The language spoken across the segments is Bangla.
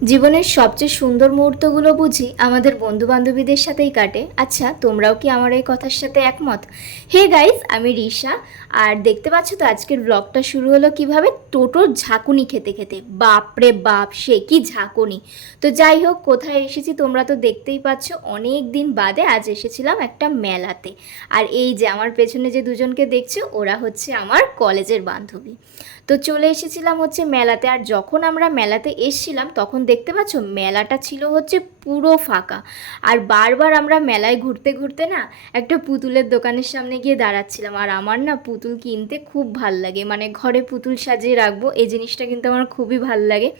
জীবনের সবচেয়ে সুন্দর মুহূর্তগুলো বুঝি আমাদের বন্ধুবান্ধবীদের সাথেই কাটে। আচ্ছা, তোমরাও কি আমার এই কথার সাথে একমত? হে গাইস, আমি রিশা। আর দেখতে পাচ্ছ তো আজকের ব্লগটা শুরু হলো কিভাবে, টোটোর ঝাঁকুনি খেতে খেতে। বাপরে বাপ, সে কি ঝাঁকুনি! তো যাই হোক, কোথায় এসেছি তোমরা তো দেখতেই পাচ্ছ। অনেক দিন বাদে আজ এসেছিলাম একটা মেলাতে। আর এই যে আমার পেছনে যে দুজনকে দেখছো, ওরা হচ্ছে আমার কলেজের বান্ধবী। তো চলে এসেছিলাম হচ্ছে মেলাতে। আর যখন আমরা মেলাতে এসছিলাম তখন দেখতে পাচ্ছ মেলাটা ছিল হচ্ছে পুরো ফাঁকা। আর বারবার আমরা মেলায় ঘুরতে ঘুরতে না একটা পুতুলের দোকানের সামনে গিয়ে দাঁড়াচ্ছিলাম। আর আমার না পুতুল কিনতে খুব ভাল লাগে, মানে ঘরে পুতুল সাজিয়ে রাখবো, এই জিনিসটা কিন্তু আমার খুবই ভাল লাগে।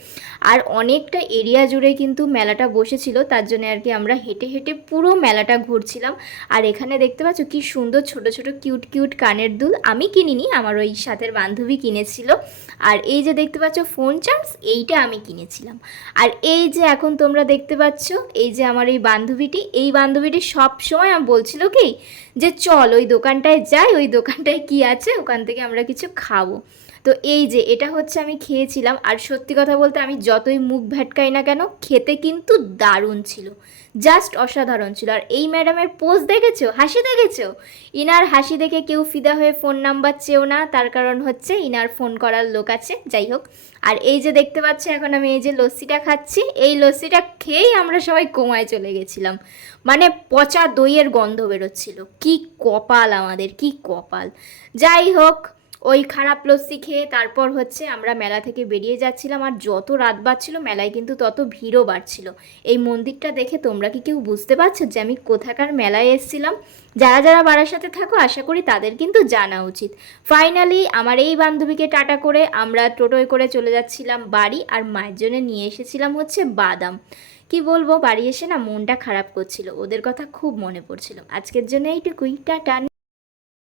আর অনেকটা এরিয়া জুড়ে কিন্তু মেলাটা বসেছিল, তার জন্য আর কি আমরা হেঁটে হেঁটে পুরো মেলাটা ঘুরছিলাম। আর এখানে দেখতে পাচ্ছ কি সুন্দর ছোট ছোট কিউট কিউট কানের দুল। আমি কিনিনি, আমার ওই সাথের বান্ধবী কিনেছিল। আর এই যে দেখতে পাচ্ছ ফোন চার্জ, এইটা আমি কিনেছিলাম। আর এই যে এখন তোমরা দেখতে পাচ্ছ, এই যে আমার এই বান্ধবীটি সব সময় আমি বলছিল কি যে চল ওই দোকানটায় যাই, ওই দোকানটায় কি আছে ওখান থেকে আমরা কিছু খাবো। তো এই যে এটা হচ্ছে আমি খেয়েছিলাম। আর সত্যি কথা বলতে আমি যতই মুখ ভ্যাটকাই না কেন, খেতে কিন্তু দারুণ ছিল, জাস্ট অসাধারণ ছিল। আর এই ম্যাডামের পোজ দেখেছো, হাসি দেখেছো? ইনার হাসি দেখে কেউ ফিদা হয়ে ফোন নাম্বার চেও না, তার কারণ হচ্ছে ইনার ফোন করার লোক আছে। যাই হোক, আর এই যে দেখতে পাচ্ছ এখন আমি এই যে লস্যিটা খাচ্ছি, এই লস্যিটা খেয়েই আমরা সবাই কোমায় চলে গেছিলাম। মানে পচা দইয়ের গন্ধ বেরোচ্ছিল। কি কপাল আমাদের, কি কপাল! যাই হোক, ওই খারাপ লস্যি খেয়ে তারপর হচ্ছে আমরা মেলা থেকে বেরিয়ে যাচ্ছিলাম। আর যত রাত বাড়ছিল মেলায় কিন্তু তত ভিড়ও বাড়ছিল। এই মন্দিরটা দেখে তোমরা কি কেউ বুঝতে পারছো যে আমি কোথাকার মেলায় এসেছিলাম? যারা যারা বারাসাতে থাকো আশা করি তাদের কিন্তু জানা উচিত। ফাইনালি আমার এই বান্ধবীকে টাটা করে আমরা টোটোয় করে চলে যাচ্ছিলাম বাড়ি। আর মায়ের জন্য নিয়ে এসেছিলাম হচ্ছে বাদাম। কি বলবো, বাড়ি এসে না মনটা খারাপ করছিল, ওদের কথা খুব মনে পড়ছিল। আজকের জন্য এইটুকুই, টাটা।